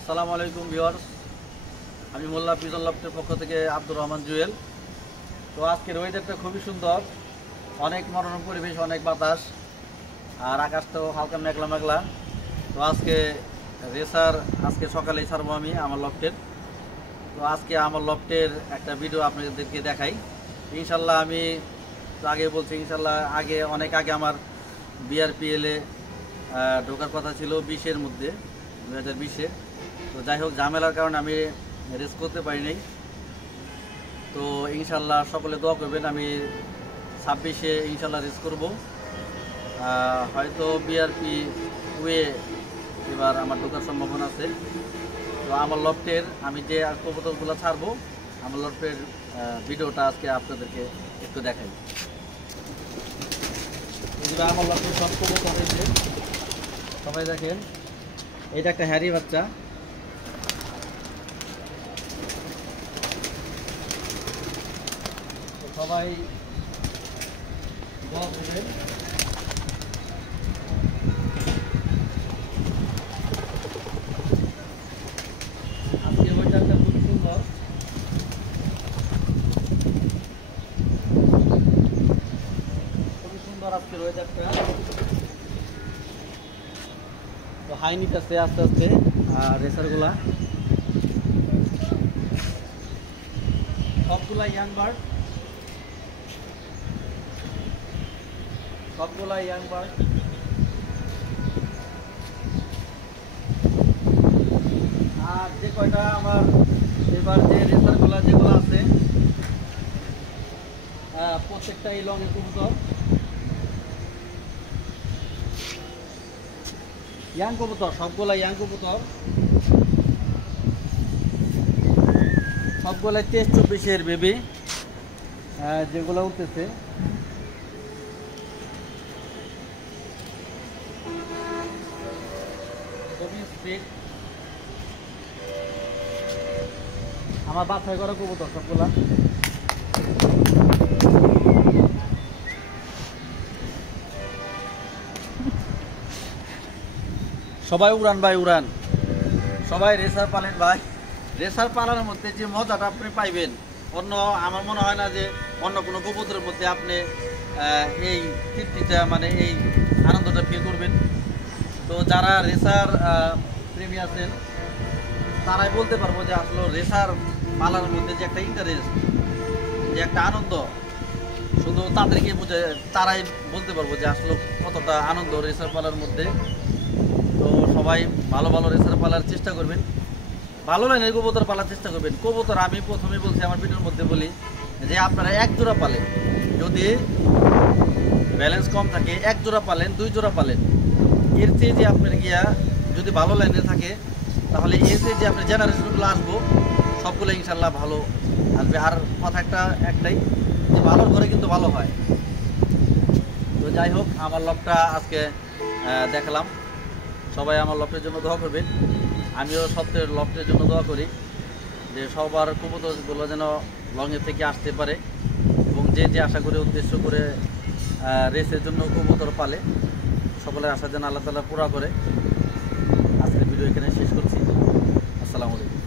আসসালামু আলাইকুম ভিউয়ার্স, আমি মোল্লা পিজন লফটের পক্ষ থেকে আব্দুর রহমান জুয়েল। তো আজকের ওয়েদারটা খুবই সুন্দর, অনেক মনোরম পরিবেশ, অনেক বাতাস, আর আকাশটাও হালকা মেঘলা মেঘলা। তো আজকে রেসার সকালেই ছাড়বো আমি আমার লফটের। তো আজকে আমার লফটের একটা ভিডিও আপনাদেরকে দেখাই ইনশাল্লাহ। আমি আগে বলছি ইনশাল্লাহ, অনেক আগে আমার বিআরপিএলে ঢোকার কথা ছিল 20-এর মধ্যে, 2020-এ। তো যাই হোক, ঝামেলার কারণে আমি রেস করতে পারিনি। তো ইনশাল্লাহ সকলে দোয়া করবেন, আমি 26-এ ইনশাল্লাহ রেস করব। হয়তো বিআরপি ওয়ে এবার আমার ঢোকার সম্ভাবনা আছে। তো আমার লফটের আমি যে কবুতরগুলো ছাড়বো, আমার লফটের ভিডিওটা আজকে আপনাদেরকে একটু দেখাই। আমার লফটের সব কবুতর হয়েছে, সবাই দেখেন। এটা একটা হ্যারি বাচ্চা, সবাই দোয়া করবেন। আজকের ওয়েদারটা খুব সুন্দর, খুবই সুন্দর আজকের ওয়েদারটা। তো হাই নিতেছে আস্তে আস্তে রেসারগুলা, সবগুলা ইয়াং বার্ড, আর যে কয়টা আমার এবার যে রেসারগুলা যেগুলো আছে প্রত্যেকটাই লং এর কবুতর, ইয়াং কবুতর, সবগুলা ইয়াং কবুতর, সবগুলাই 23-24-এর বেবি যেগুলো উঠতেছে। আমার বাছাই করা কবুতর সবগুলা। সবাই উড়ান ভাই, উড়ান, সবাই রেসার পালেন ভাই। রেসার পালানোর মধ্যে যে মজাটা আপনি পাইবেন, আমার মনে হয় না যে অন্য কোনো কবুতরের মধ্যে আপনি এই তৃপ্তিটা, মানে এই আনন্দটা ফিল করবেন। তো যারা রেসার প্রেমী আছেন তারাই বলতে পারবো যে আসলে রেসার পালানোর মধ্যে যে একটা ইন্টারেস্ট, যে একটা আনন্দ, শুধু তারাই বলতে পারবো যে আসলে কতটা আনন্দ রেসার পালার মধ্যে। তো সবাই ভালো ভালো রেসার পালার চেষ্টা করবেন, ভালো লাইনের কবুতর পালার চেষ্টা করবেন। কবুতর আমি প্রথমে বলছি, আমার ভিডিওর মধ্যে বলি যে আপনারা 1 জোড়া পালেন, যদি ব্যালেন্স কম থাকে 1 জোড়া পালেন, 2 জোড়া পালেন। এর চেয়ে যে আপনার গিয়া যদি ভালো লাইনে থাকে, তাহলে এর চেয়ে যে আপনার জেনারেশনগুলো আসবো সবগুলো ইনশাল্লাহ ভালো আসবে। আর কথা একটাই যে ভালোর ঘরে কিন্তু ভালো হয়। তো যাই হোক, আমার লফটটা আজকে দেখালাম। সবাই আমার লফটের জন্য দোয়া করবেন, আমিও সবচেয়ে লফটের জন্য দোয়া করি যে সবার কবুতরগুলো যেন লংয়ের থেকে আসতে পারে, এবং যে আশা করে উদ্দেশ্য করে রেসের জন্য কবুতর পালে, সকলের আশা যেন আল্লাহ তাআলা পুরা করে। আজকের ভিডিও এখানে শেষ করছি। আসসালামু আলাইকুম।